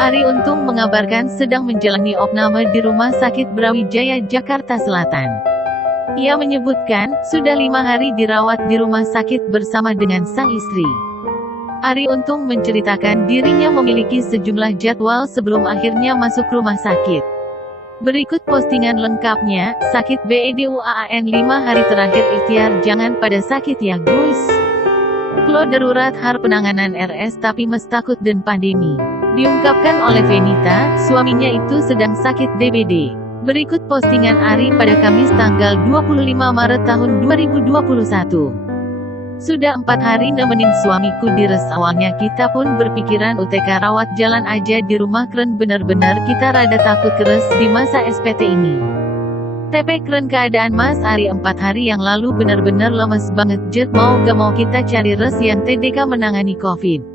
Arie Untung mengabarkan sedang menjalani opname di Rumah Sakit Brawijaya, Jakarta Selatan. Ia menyebutkan, sudah 5 hari dirawat di rumah sakit bersama dengan sang istri. Arie Untung menceritakan dirinya memiliki sejumlah jadwal sebelum akhirnya masuk rumah sakit. Berikut postingan lengkapnya. Sakit BEDUAAN 5 hari terakhir ikhtiar jangan pada sakit ya guys. Klo darurat har penanganan RS tapi mes takut dan pandemi. Diungkapkan oleh Venita, suaminya itu sedang sakit DBD. Berikut postingan Arie pada Kamis tanggal 25 Maret tahun 2021. Sudah 4 hari nemenin suamiku di res, awalnya kita pun berpikiran UTK rawat jalan aja di rumah, keren bener-bener kita rada takut keres di masa SPT ini. TP keren keadaan Mas Arie 4 hari yang lalu bener-bener lemes banget jet, mau gak mau kita cari res yang TDK menangani COVID.